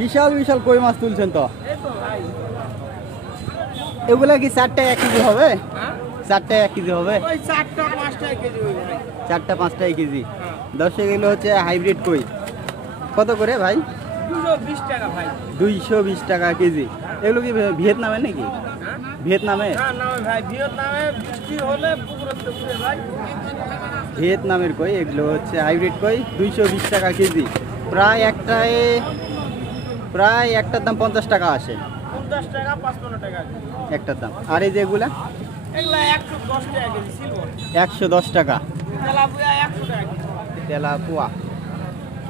বিশাল বিশাল কই মাছ তুলছেন তো। এগুলা কি 4 টাকা 1 কেজি হবে? 4 টাকা 1 কেজি হবে? 4 টা 5 টাকা কেজি। দর্শক এগুলো হচ্ছে হাইব্রিড কই। কত করে ভাই? 220 টাকা ভাই। 220 টাকা কেজি। এগুলো কি ভিয়েতনামের নাকি? ভিয়েতনামে? না না ভাই, ভিয়েতনামে বৃষ্টি হলে পুকুরতে উঠে ভাই। ভিয়েতনামের কই, এগুলো হচ্ছে হাইব্রিড কই। 220 টাকা কেজি। প্রায় একটার দাম 50 টাকা আসে। 50 টাকা 55 টাকা একটার দাম। আর এই যে এগুলা? এগুলা 110 টাকা কেজি সিলভার। 110 টাকা। তেলাপুয়া 100 টাকা কেজি। তেলাপুয়া।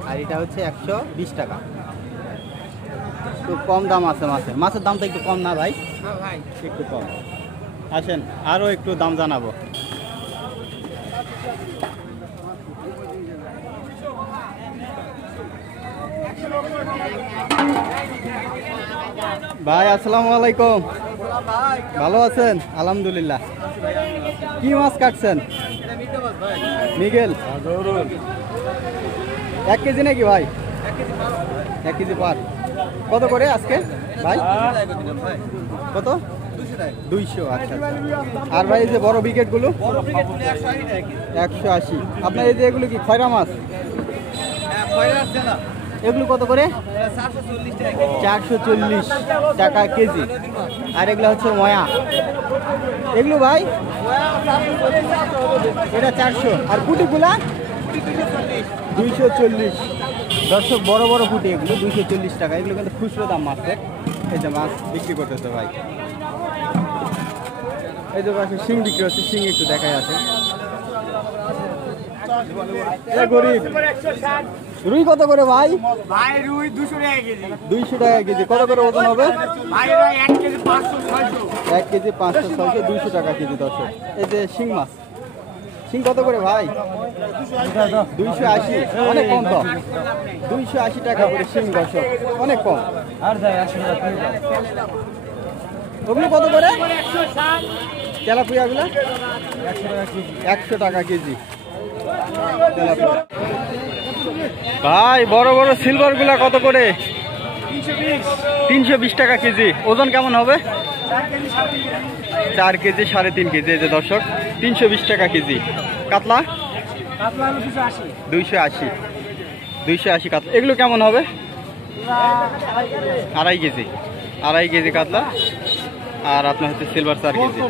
আর এটা হচ্ছে 120 টাকা। তো কম দাম আছে মাছের। মাছের দামটা একটু কম না ভাই? হ্যাঁ ভাই, একটু কম। আসেন আরও একটু দাম জানাবো। ভাই আসসালামু আলাইকুম। ভালো আছেন? আলহামদুলিল্লাহ। কি মাছ কাটছেন? মিগেল। 1 কেজি নাকি ভাই? 1 কেজি পার। কত করে আজকে ভাই? কত? 200। আচ্ছা। আর ভাই এই যে বড় ব্রিগেডগুলো? 180। আপনার এই যে এগুলো কি খয়রা মাছ? এগুলো কত করে? 440 টাকা কেজি। আর এগুলো হচ্ছে ময়া। এগুলো ভাই এটা 400। আর পুটিগুলা 240। দর্শক বড় বড় পুটি এগুলো 240 টাকা। এগুলো কিন্তু খুচরো দাম মাছের। এই যে মাছ বিক্রি করতেছে ভাই। এই যে পাশে শিং বিক্রি হচ্ছে। শিং একটু দেখাই আছে। গরিব রুই কত করে ভাই? ভাই রুই 200 টাকা কেজি। 200 টাকা কেজি। কত করে ওজন হবে? ভাই এরা 1 কেজি 500 600। 1 কেজি 500 600 200 টাকা কেজি। দর্শক এই যে শিং মাছ। শিং কত করে ভাই? 280। অনেক কম তো। 280 টাকা করে শিং দর্শক, অনেক কম। ওগুলো কত করে? তেলাপিয়াগুলো 100 টাকা কেজি। ভাই বড় বড় সিলভার গুলা কত করে? 320 টাকা কেজি। ওজন কেমন হবে? 4 কেজি 3.5 কেজি। এই যে দর্শক 320 টাকা কেজি। কাতলা 280। 280 কাতলা। এগুলো কেমন হবে? 2.5 কেজি। 2.5 কেজি কাতলা। আর আপনার হচ্ছে সিলভার 4 কেজি।